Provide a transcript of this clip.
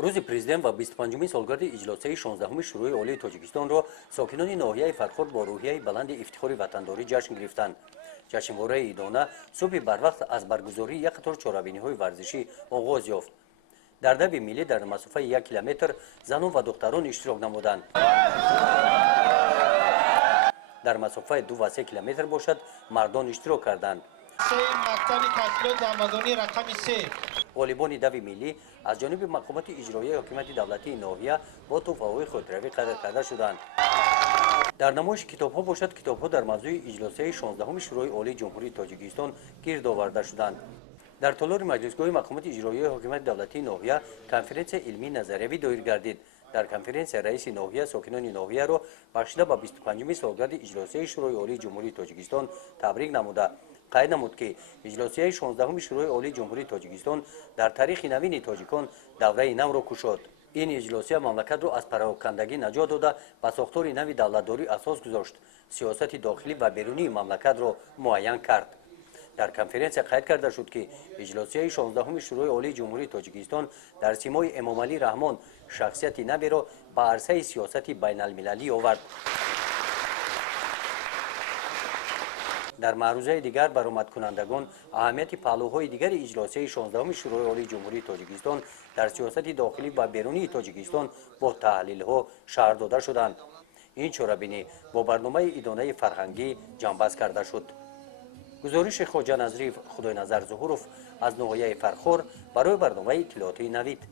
روز پرزیدنت و 25مین سالگرد اجلاسی 16 شروع عالی تاجیکستان را ساکنان ناحیه فرخار با روحیه بلند افتخار وطنداری جشن گرفتند. جشنواره ایدانه صبح بروقت از برگزاری یک قطار چهاربینی‌های ورزشی آغاز یافت. در دو میلی در مسافه 1 کیلومتر زنان و دختران اشتراک نمودند. در مسافه 2 و 3 کیلومتر باشد مردان اشتراک کردند. غالبان دوی ملی از جانب مقامات اجرایی حکومت دولتی ناحیه با تحفه‌های خودروی قدر کرده شدند. در نمایش کتاب‌ها باشد کتاب‌ها در موضوع اجلاسی 16 شورای عالی جمهوری تاجیکستان گرد آورده شدند. در تالار مجلسگاه مقامات اجرایی حکومت دولتی ناحیه کنفرانس علمی نظریوی دایر گردید. در کنفرانس رئیس ناحیه ساکنان ناحیه را بخشیده به 25مین سالگرد اجلاسی شورای عالی جمهوری تاجیکستان تبریک نموده قید نمود که اجلاسی 16 شورای عالی جمهوری تاجیکستان در تاریخ نوین تاجیکان دوره نو را گشود. این اجلاسی مملکت را از پراکندگی نجات داده به ساختار نوی دولتداری اساس گذاشت، سیاست داخلی و بیرونی مملکت را معین کرد. در کنفرانس قید کرده شد که اجلاسی 16 شورای عالی جمهوری تاجیکستان در سیمای امام علی رحمان شخصیت نوی را به عرصه سیاست بین المللی آورد. در معروضه دیگر برآمد کنندگان اهمیت پهلوهای دیگر اجلاسی 16 شورای عالی جمهوری تاجیکستان در سیاست داخلی و بیرونی تاجیکستان با تحلیل‌ها شرح داده شدند. این چهاربینی با برنامه ایدانه فرهنگی جنببست کرده شد. گزارش خواجه نظری خدای نظر ظهوروف از ناحیه فرخار برای برنامه اطلاعاتی نوید.